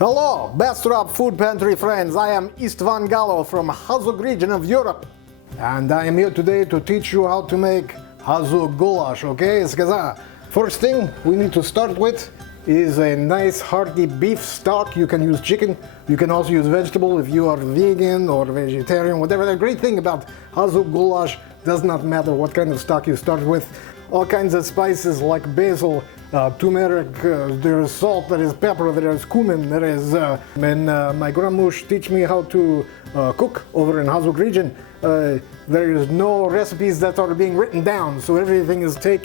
Hello, Bastrop Food Pantry friends. I am Istvan Gallo from Hazug region of Europe. And I am here today to teach you how to make Hazug goulash, okay? First thing we need to start with is a nice hearty beef stock. You can use chicken, you can also use vegetable if you are vegan or vegetarian, whatever. The great thing about Hazug goulash does not matter what kind of stock you start with. All kinds of spices like basil, turmeric, there is salt, there is pepper, there is cumin, there is... my grandmouche teach me how to cook over in Hazug region. There is no recipes that are being written down, so everything is take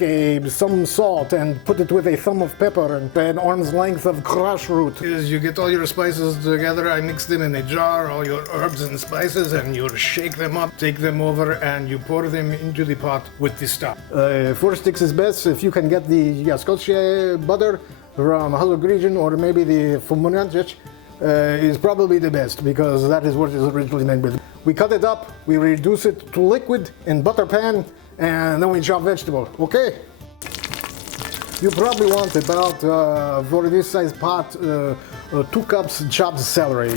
some salt and put it with a thumb of pepper and an arm's length of crush root. You get all your spices together, I mix them in a jar, all your herbs and spices, and you shake them up, take them over, and you pour them into the pot with the stock. Four sticks is best if you can get the Scotch butter from Hazug region, or maybe the Fumunanchich is probably the best because that is what it is originally made with. We cut it up, we reduce it to liquid in butter pan, and then we chop vegetable, okay? You probably want about, for this size pot, 2 cups chopped celery.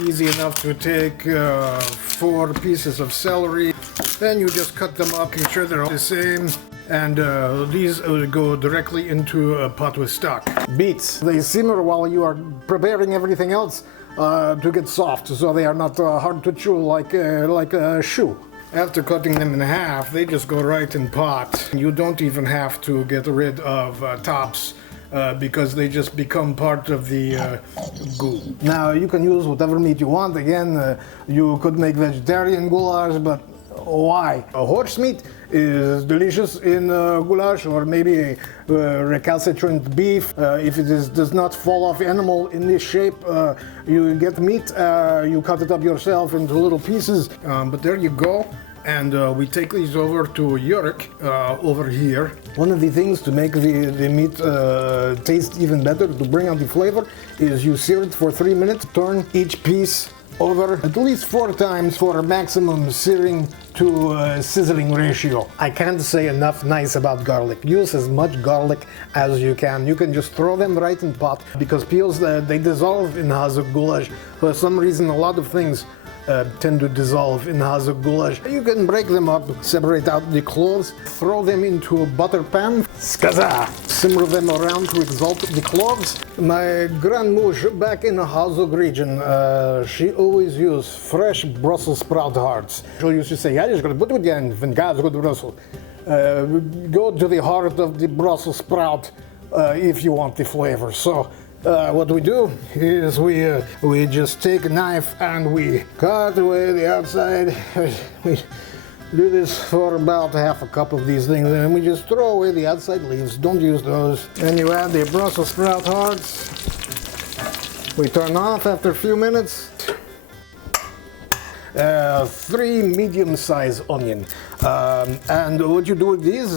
Easy enough to take 4 pieces of celery, then you just cut them up, make sure they're all the same. And these go directly into a pot with stock. Beets, they simmer while you are preparing everything else to get soft, so they are not hard to chew like a shoe. After cutting them in half, they just go right in pot. You don't even have to get rid of tops because they just become part of the goo. Now you can use whatever meat you want. Again, you could make vegetarian goulash, but why? Horse meat is delicious in goulash, or maybe a recalcitrant beef. If it does not fall off animal in this shape, you get meat, you cut it up yourself into little pieces. But there you go. And we take these over to Europe over here. One of the things to make the meat taste even better, to bring out the flavor, is you sear it for 3 minutes, turn each piece over at least 4 times for a maximum searing to sizzling ratio. I can't say enough nice about garlic. Use as much garlic as you can. You can just throw them right in pot because peels, they dissolve in Hazug goulash. For some reason, a lot of things tend to dissolve in Hazug goulash. You can break them up, separate out the cloves, throw them into a butter pan, simmer them around to exalt the cloves. My grandmouche back in the Hazug region, she always used fresh Brussels sprout hearts. She used to say, "Ja, put it again, when God's good Brussels." Go to the heart of the Brussels sprout if you want the flavor. So. What we do is we just take a knife and we cut away the outside. We do this for about half a cup of these things, and we just throw away the outside leaves. Don't use those. And you add the Brussels sprout hearts. We turn off after a few minutes. 3 medium-sized onion. And what you do with these,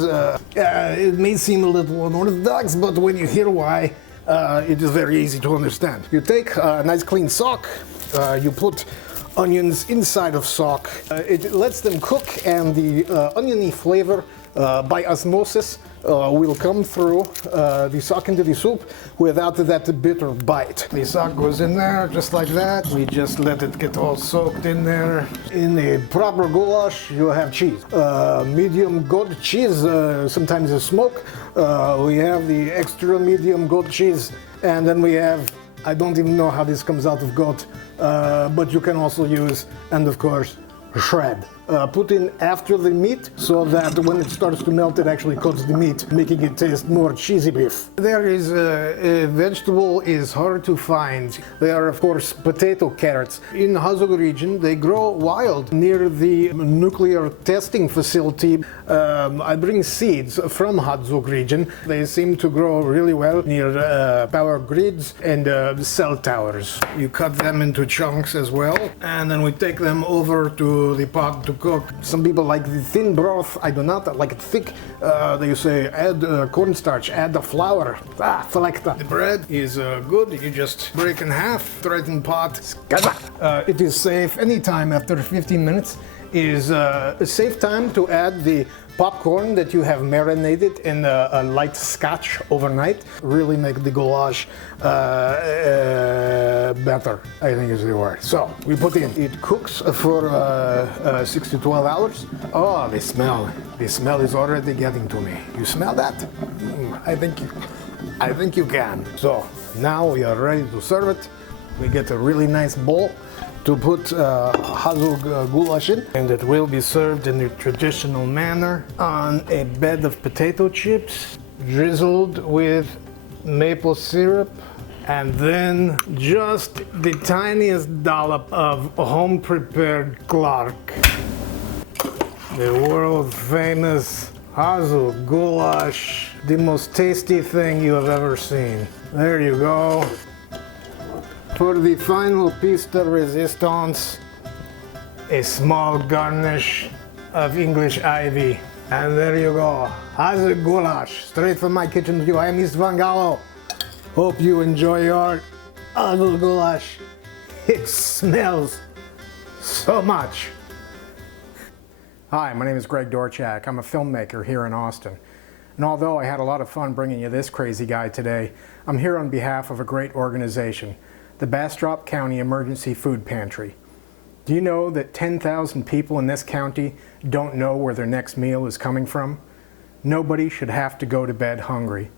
it may seem a little unorthodox, but when you hear why, it is very easy to understand. You take a nice clean sock, you put onions inside of sock. It lets them cook, and the oniony flavor by osmosis will come through the sock into the soup without that bitter bite. The sock goes in there just like that. We just let it get all soaked in there. In the proper goulash, you have cheese. Medium goat cheese, sometimes a smoke. We have the extra medium goat cheese, and then we have, I don't even know how this comes out of goat, but you can also use, and of course, shred. Put in after the meat so that when it starts to melt it actually coats the meat, making it taste more cheesy beef. There is a vegetable is hard to find. They are of course potato carrots. In Hazug region they grow wild near the nuclear testing facility. I bring seeds from Hazug region. They seem to grow really well near power grids and cell towers. You cut them into chunks as well, and then we take them over to the pot to cook. Some people like the thin broth. I do not. I like it thick. They say add cornstarch, add the flour. Selecta. The bread is good. You just break in half, throw it in pot. It is safe anytime after 15 minutes. is a safe time to add the popcorn that you have marinated in a light scotch overnight. Really make the goulash better, I think is the word. So we put in. It cooks for 6 to 12 hours. Oh, the smell is already getting to me. You smell that? I think you can. So now we are ready to serve it. We get a really nice bowl to put Hazu goulash in, and it will be served in the traditional manner on a bed of potato chips drizzled with maple syrup, and then just the tiniest dollop of home-prepared Clark. The world-famous Hazu goulash, the most tasty thing you have ever seen. There you go. For the final piece de resistance, a small garnish of English ivy. And there you go, Hazu goulash, straight from my kitchen to you. I am Istvan Gallo. Hope you enjoy your Hazu goulash. It smells so much. Hi, my name is Greg Dorchak. I'm a filmmaker here in Austin. And although I had a lot of fun bringing you this crazy guy today, I'm here on behalf of a great organization, the Bastrop County Emergency Food Pantry. Do you know that 10,000 people in this county don't know where their next meal is coming from? Nobody should have to go to bed hungry.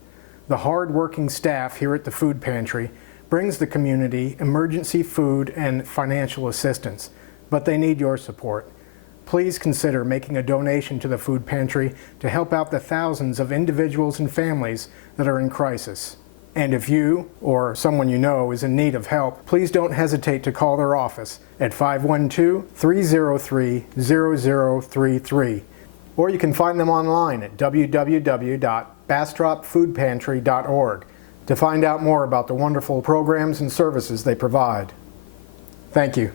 The hard-working staff here at the food pantry brings the community emergency food and financial assistance, but they need your support. Please consider making a donation to the food pantry to help out the thousands of individuals and families that are in crisis. And if you or someone you know is in need of help, please don't hesitate to call their office at 512-303-0033. Or you can find them online at www.bastropfoodpantry.org to find out more about the wonderful programs and services they provide. Thank you.